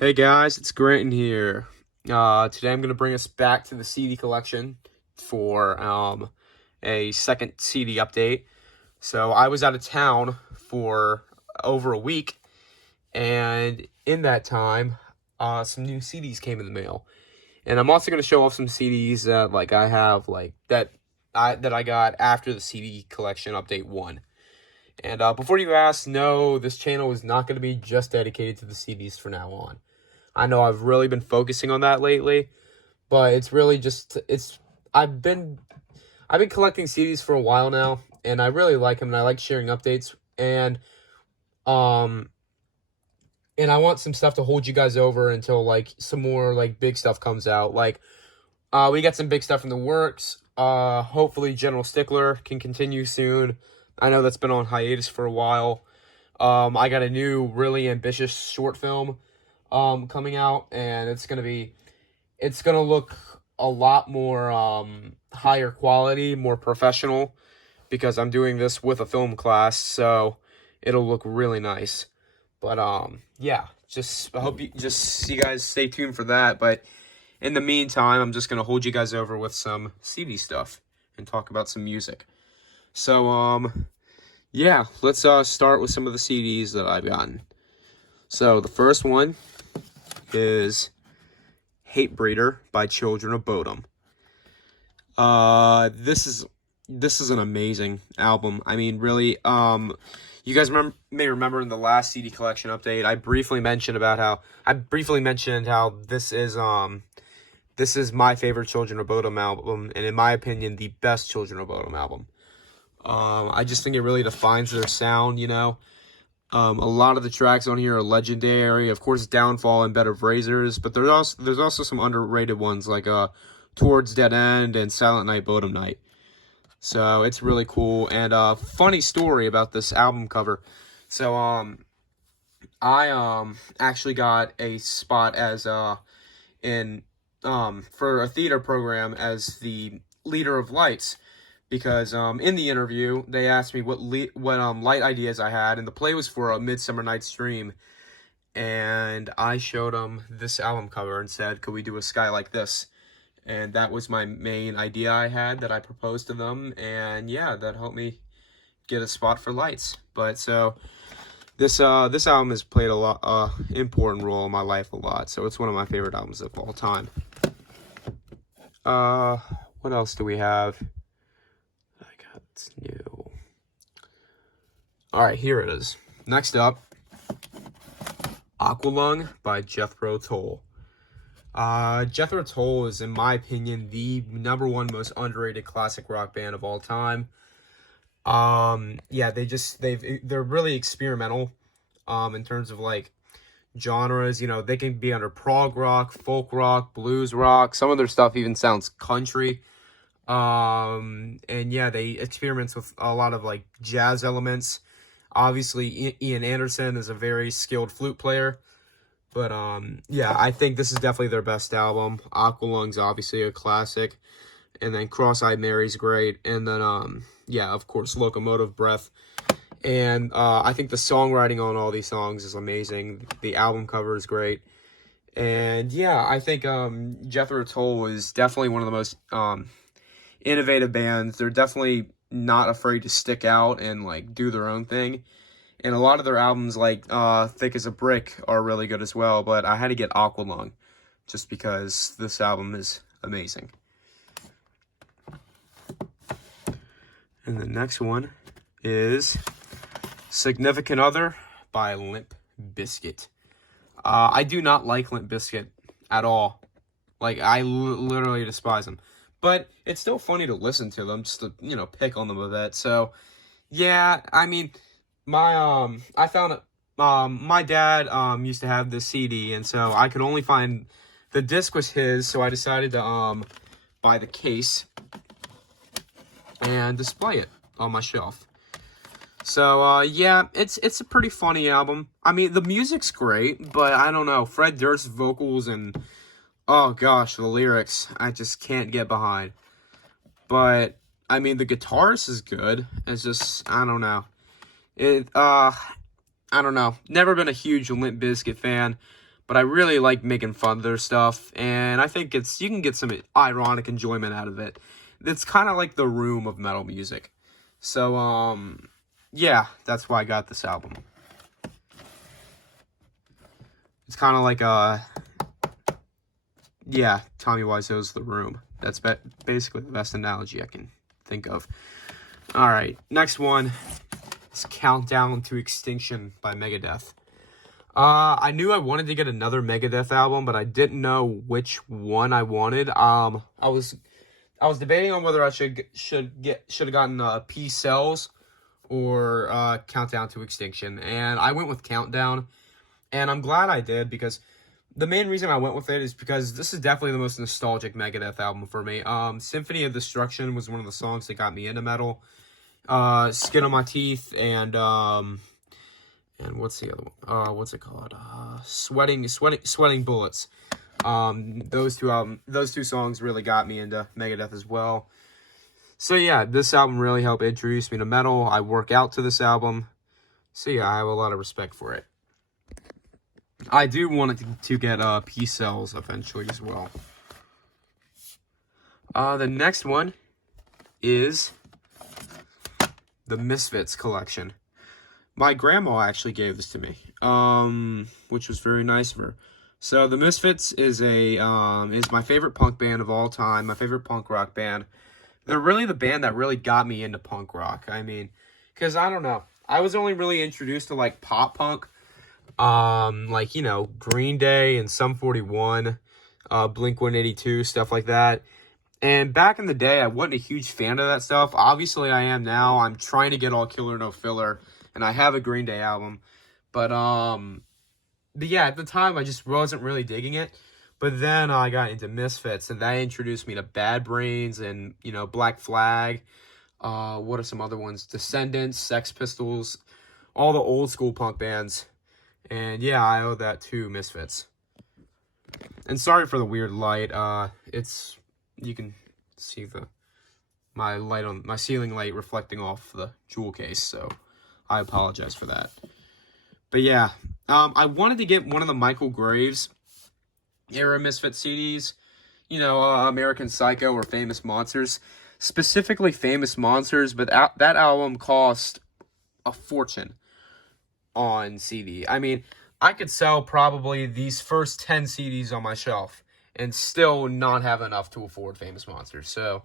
Hey guys, it's Granton here. Today I'm going to bring us back to the CD collection for a second CD update. So I was out of town for over a week, and in that time, some new CDs came in the mail. And I'm also going to show off some CDs that I have that I got after the CD collection update 1. And before you ask, no, this channel is not going to be just dedicated to the CDs from now on. I know I've really been focusing on that lately, but it's really just I've been collecting CDs for a while now, and I really like them, and I like sharing updates, and I want some stuff to hold you guys over until some more big stuff comes out. We got some big stuff in the works. Hopefully General Stickler can continue soon. I know that's been on hiatus for a while. I got a new really ambitious short film coming out, and it's gonna look a lot more higher quality, more professional, because I'm doing this with a film class, so it'll look really nice. But yeah, I hope you guys stay tuned for that. But in the meantime, I'm just gonna hold you guys over with some CD stuff and talk about some music. So yeah, let's start with some of the CDs that I've gotten. So the first one is Hatebreeder by Children of Bodom. This is an amazing album. I mean, really, you guys may remember in the last CD collection update, I briefly mentioned how this is my favorite Children of Bodom album, and in my opinion, the best Children of Bodom album. I just think it really defines their sound, you know. A lot of the tracks on here are legendary. Of course, Downfall and Bed of Razors, but there's also some underrated ones like Towards Dead End and Silent Night, Bodom Night. So it's really cool. And funny story about this album cover. So I actually got a spot as for a theater program as the leader of lights. Because in the interview, they asked me what light ideas I had, and the play was for A Midsummer Night's Dream. And I showed them this album cover and said, could we do a sky like this? And that was my main idea I had that I proposed to them. And yeah, that helped me get a spot for lights. But so this album has played a important role in my life a lot. So it's one of my favorite albums of all time. What else do we have? It's new. All right, here it is. Next up, Aqualung by Jethro Tull. Jethro Tull is, in my opinion, the #1 most underrated classic rock band of all time. Yeah, they're really experimental in terms of genres. You know, they can be under prog rock, folk rock, blues rock. Some of their stuff even sounds country. And yeah, they experiment with a lot of jazz elements. Obviously, Ian Anderson is a very skilled flute player. But yeah, I think this is definitely their best album. Aqualung's obviously a classic. And then Cross-Eyed Mary's great. And then yeah, of course, Locomotive Breath. And I think the songwriting on all these songs is amazing. The album cover is great. And yeah, I think Jethro Tull is definitely one of the most innovative bands. They're definitely not afraid to stick out and do their own thing. And a lot of their albums Thick as a Brick are really good as well, but I had to get Aqualung just because this album is amazing. And the next one is Significant Other by Limp Bizkit. I do not like Limp Bizkit at all. I literally despise them. But it's still funny to listen to them, just to, pick on them a bit. So, yeah, I mean, I found it, my dad, used to have this CD, and so I could only find, the disc was his, so I decided to, buy the case and display it on my shelf. So, yeah, it's a pretty funny album. I mean, the music's great, but I don't know, Fred Durst's vocals and oh gosh, the lyrics, I just can't get behind. But, I mean, the guitarist is good. It's just, I don't know. I don't know. Never been a huge Limp Bizkit fan. but I really like making fun of their stuff, and I think you can get some ironic enjoyment out of it. It's kind of like the Room of metal music. So, yeah, that's why I got this album. It's kind of like, yeah, Tommy Wiseau's The Room. That's basically the best analogy I can think of. Alright, next one is Countdown to Extinction by Megadeth. I knew I wanted to get another Megadeth album, but I didn't know which one I wanted. I was debating on whether I should have gotten Peace Sells or Countdown to Extinction, and I went with Countdown, and I'm glad I did, because the main reason I went with it is because this is definitely the most nostalgic Megadeth album for me. Symphony of Destruction was one of the songs that got me into metal. Skin on My Teeth, and what's the other one? What's it called? Sweating Bullets. Those two songs really got me into Megadeth as well. So yeah, this album really helped introduce me to metal. I work out to this album. So yeah, I have a lot of respect for it. I do want it to get Peace Sells eventually as well. The next one is the Misfits collection. My grandma actually gave this to me, which was very nice of her. So the Misfits is my favorite punk band of all time, my favorite punk rock band. They're really the band that really got me into punk rock. I mean, because I don't know, I was only really introduced to like pop punk, like, you know, Green Day and Sum 41, Blink-182, stuff like that. And back in the day, I wasn't a huge fan of that stuff. Obviously, I am now. I'm trying to get all Killer No Filler, and I have a Green Day album. But yeah, at the time, I just wasn't really digging it. But then I got into Misfits, and that introduced me to Bad Brains and, you know, Black Flag. What are some other ones? Descendants, Sex Pistols, all the old school punk bands. And yeah, I owe that to Misfits. And sorry for the weird light. You can see my ceiling light reflecting off the jewel case, so I apologize for that. But yeah, I wanted to get one of the Michael Graves era Misfit CDs, you know, American Psycho or Famous Monsters, specifically Famous Monsters, but that album cost a fortune on CD. I mean, I could sell probably these first 10 CDs on my shelf and still not have enough to afford Famous Monsters. So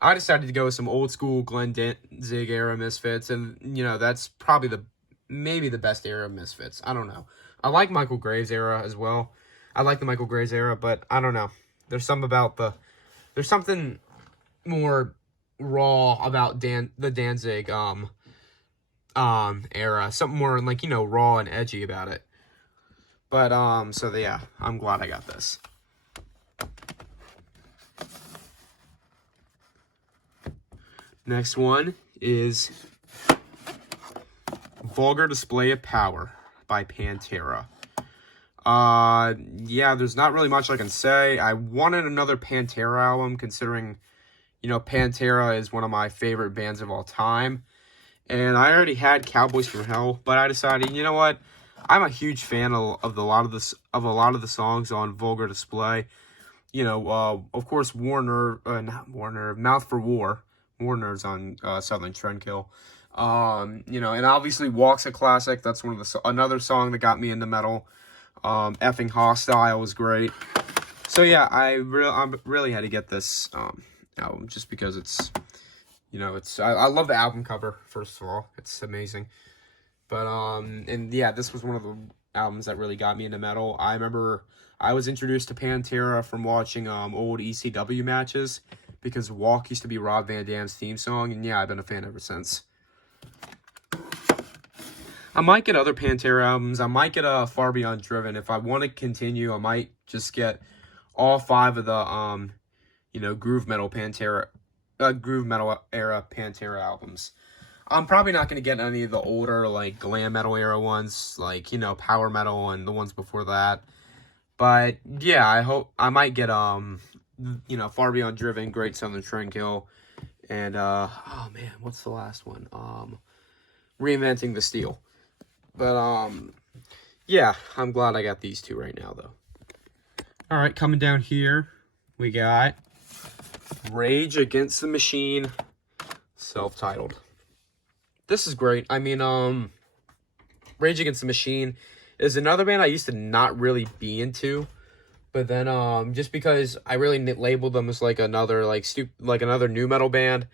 I decided to go with some old school Glenn Danzig era Misfits, and you know, that's probably maybe the best era of Misfits. I don't know. I like Michael Graves era as well. I like the Michael Graves era, but I don't know. There's something more raw about the Danzig era. Something more like, you know, raw and edgy about it. But so yeah, I'm glad I got this. Next one is Vulgar Display of Power by Pantera. Yeah, there's not really much I can say. I wanted another Pantera album, considering, you know, Pantera is one of my favorite bands of all time. And I already had Cowboys from Hell, but I decided, you know what? I'm a huge fan of a lot of the songs on Vulgar Display. You know, of course, Mouth for War. Warner's on Southern Trendkill. You know, and obviously Walk's a classic. That's another song that got me into metal. Effing Hostile was great. So yeah, I really had to get this album just because it's, you know, I love the album cover, first of all. It's amazing. But and yeah, this was one of the albums that really got me into metal. I remember I was introduced to Pantera from watching old ECW matches, because Walk used to be Rob Van Dam's theme song, and yeah, I've been a fan ever since. I might get other Pantera albums. I might get Far Beyond Driven. If I want to continue, I might just get all 5 of the you know, groove metal era Pantera albums. I'm probably not going to get any of the older, like, glam metal era ones, like, you know, power metal and the ones before that. But yeah, I might get you know, Far Beyond Driven, Great Southern Trendkill, and oh man, what's the last one? Reinventing the Steel. But yeah, I'm glad I got these two right now, though. All right, coming down here, we got Rage Against the Machine, self-titled. This is great. I mean, Rage Against the Machine is another band I used to not really be into, but then just because I really labeled them as like another another new metal band.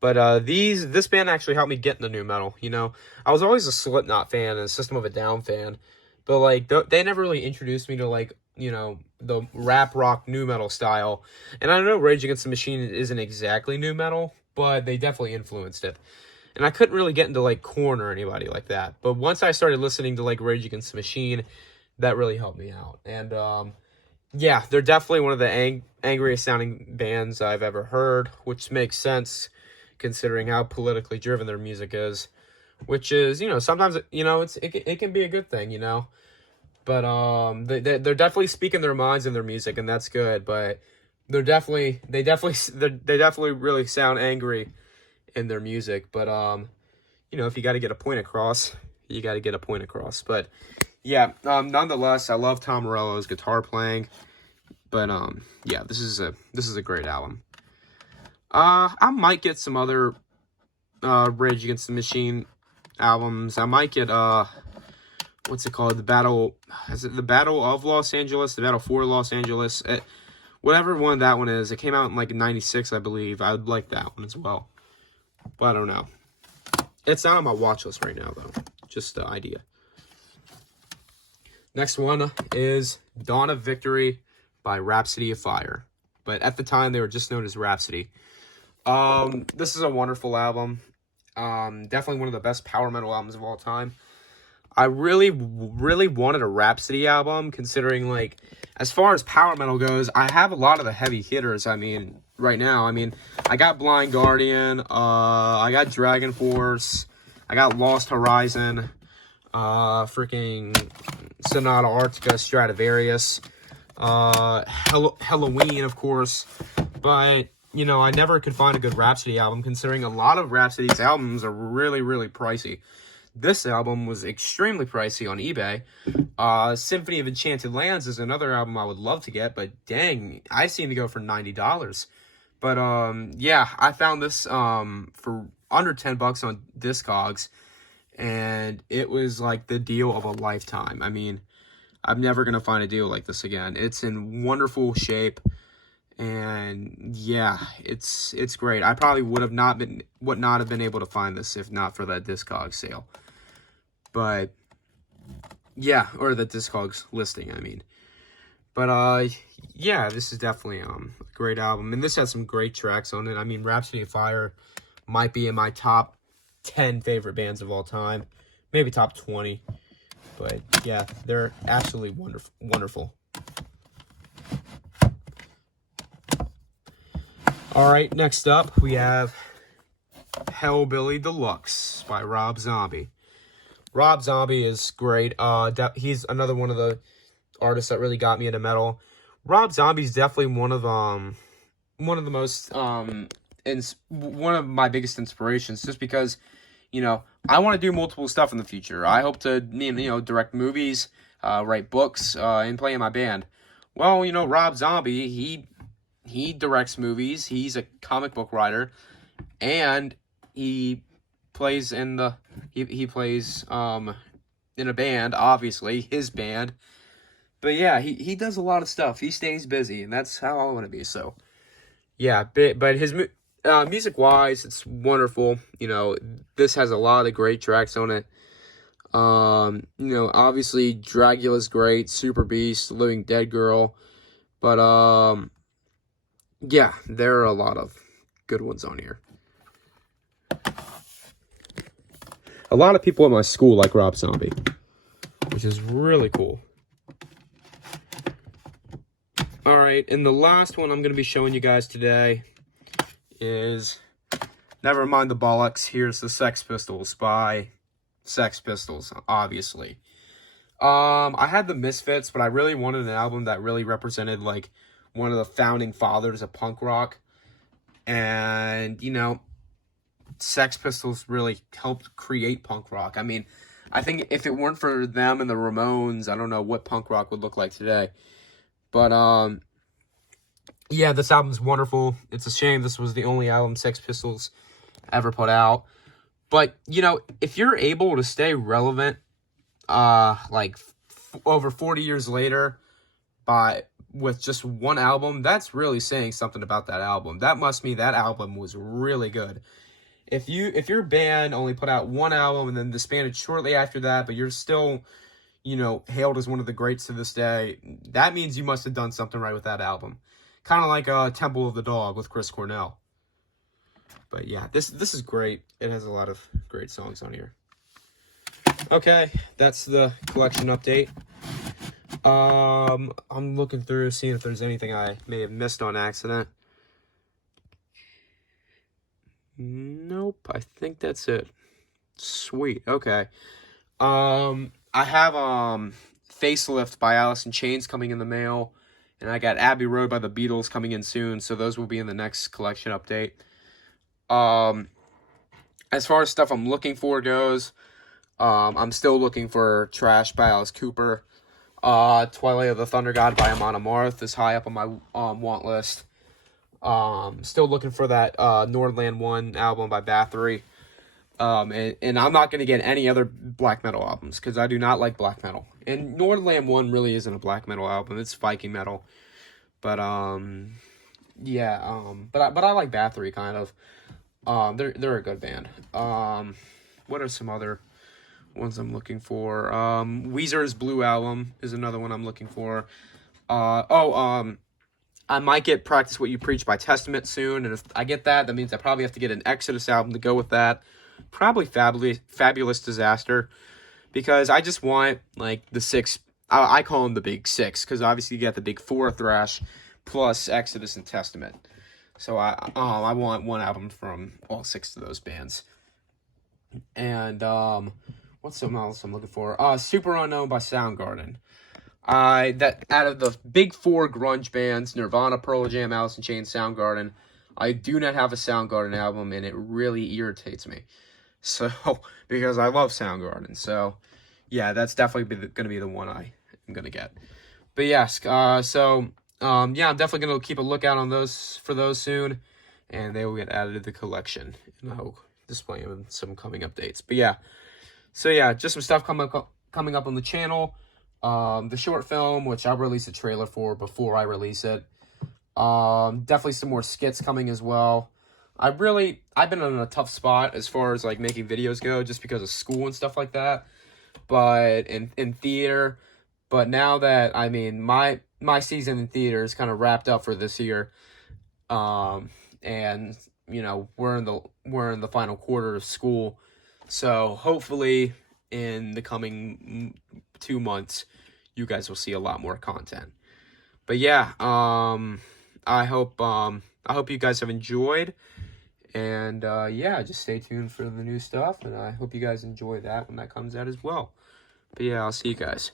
But this band actually helped me get into new metal. You know, I was always a Slipknot fan and a System of a Down fan, but like they never really introduced me to like, you know, the rap rock new metal style. And I know Rage Against the Machine isn't exactly new metal, but they definitely influenced it. And I couldn't really get into like Korn or anybody like that. But once I started listening to like Rage Against the Machine, that really helped me out. And yeah, they're definitely one of the angriest sounding bands I've ever heard, which makes sense considering how politically driven their music is. Which is, you know, sometimes, you know, it can be a good thing, you know. But they're definitely speaking their minds in their music, and that's good. But they definitely really sound angry in their music. But you know, if you got to get a point across, you got to get a point across. But yeah, nonetheless, I love Tom Morello's guitar playing. But yeah, this is a great album. I might get some other Rage Against the Machine albums. I might get what's it called? Is it the Battle of Los Angeles? The Battle for Los Angeles? Whatever one that one is. It came out in like '96, I believe. I would like that one as well. But I don't know. It's not on my watch list right now, though. Just the idea. Next one is Dawn of Victory by Rhapsody of Fire. But at the time, they were just known as Rhapsody. This is a wonderful album. Definitely one of the best power metal albums of all time. I really wanted a Rhapsody album, considering, like, as far as power metal goes, I have a lot of the heavy hitters, I mean, right now. I mean, I got Blind Guardian, I got Dragon Force, I got Lost Horizon, freaking Sonata Arctica, Stradivarius, Halloween, of course, but, you know, I never could find a good Rhapsody album, considering a lot of Rhapsody's albums are really, really pricey. This album was extremely pricey on eBay. Symphony of Enchanted Lands is another album I would love to get, but dang, I seem to go for $90. But yeah, I found this for under $10 on Discogs, and it was like the deal of a lifetime. I mean, I'm never gonna find a deal like this again. It's in wonderful shape, and yeah, it's great. I probably would not have been able to find this if not for that Discogs sale. But yeah, or the Discogs listing, I mean. But yeah, this is definitely a great album, and this has some great tracks on it. I mean, Rhapsody of Fire might be in my top 10 favorite bands of all time, maybe top 20. But yeah, they're absolutely wonderful. All right, next up we have Hellbilly Deluxe by Rob Zombie. Rob Zombie is great. He's another one of the artists that really got me into metal. Rob Zombie's definitely one of the most one of my biggest inspirations, just because, you know, I want to do multiple stuff in the future. I hope to, you know, direct movies, write books, and play in my band. Well, you know, Rob Zombie, he directs movies. He's a comic book writer, and he plays in in a band, obviously his band. But yeah, he does a lot of stuff. He stays busy, and that's how I want to be. So yeah, but his music wise, it's wonderful. You know, this has a lot of great tracks on it. You know, obviously Dracula's great, Super Beast, Living Dead Girl, but yeah, there are a lot of good ones on here. A lot of people at my school like Rob Zombie, which is really cool. Alright, and the last one I'm going to be showing you guys today is Never Mind the Bollocks, Here's the Sex Pistols by Sex Pistols, obviously. I had the Misfits, but I really wanted an album that really represented, like, one of the founding fathers of punk rock. And, you know, Sex Pistols really helped create punk rock. I mean, I think if it weren't for them and the Ramones, I don't know what punk rock would look like today. But, yeah, this album's wonderful. It's a shame this was the only album Sex Pistols ever put out. But, you know, if you're able to stay relevant, like, over 40 years later, with just one album, that's really saying something about that album. That must mean that album was really good. If your band only put out one album and then disbanded shortly after that, but you're still, you know, hailed as one of the greats to this day, that means you must have done something right with that album. Kind of like Temple of the Dog with Chris Cornell. But yeah, this is great. It has a lot of great songs on here. Okay, that's the collection update. I'm looking through, seeing if there's anything I may have missed on accident. Nope, I think that's it. Sweet, okay. I have, Facelift by Alice in Chains coming in the mail. And I got Abbey Road by the Beatles coming in soon, so those will be in the next collection update. As far as stuff I'm looking for goes, I'm still looking for Trash by Alice Cooper. Twilight of the Thunder God by Amon Amarth is high up on my want list. Still looking for that Nordland 1 album by Bathory. And I'm not going to get any other black metal albums, because I do not like black metal. And Nordland 1 really isn't a black metal album, it's Viking metal. But, yeah, but I like Bathory, kind of. They're a good band. What are some other ones I'm looking for? Weezer's Blue Album is another one I'm looking for. I might get Practice What You Preach by Testament soon, and if I get that, that means I probably have to get an Exodus album to go with that. Probably Fabulous Disaster, because I just want, like, the 6, I call them the big 6, because obviously you got the big 4 thrash, plus Exodus and Testament. So I want one album from all 6 of those bands. And, what's something else I'm looking for? Super Unknown by Soundgarden. That out of the big 4 grunge bands, Nirvana, Pearl Jam, Alice in Chains, Soundgarden, I do not have a Soundgarden album, and it really irritates me. So, because I love Soundgarden. So, yeah, that's definitely going to be the one I am going to get. But yes, yeah, I'm definitely going to keep a lookout on those soon, and they will get added to the collection, and I'll display them in some coming updates. But yeah, so yeah, just some stuff coming up on the channel. The short film, which I'll release a trailer for before I release it. Definitely some more skits coming as well. I've been in a tough spot as far as, like, making videos go, just because of school and stuff like that. But in theater, but now that, I mean, my season in theater is kind of wrapped up for this year. And, you know, we're in the final quarter of school. So hopefully in the coming 2 months, you guys will see a lot more content. But yeah, I hope you guys have enjoyed. And, yeah, just stay tuned for the new stuff, and I hope you guys enjoy that when that comes out as well. But, yeah, I'll see you guys.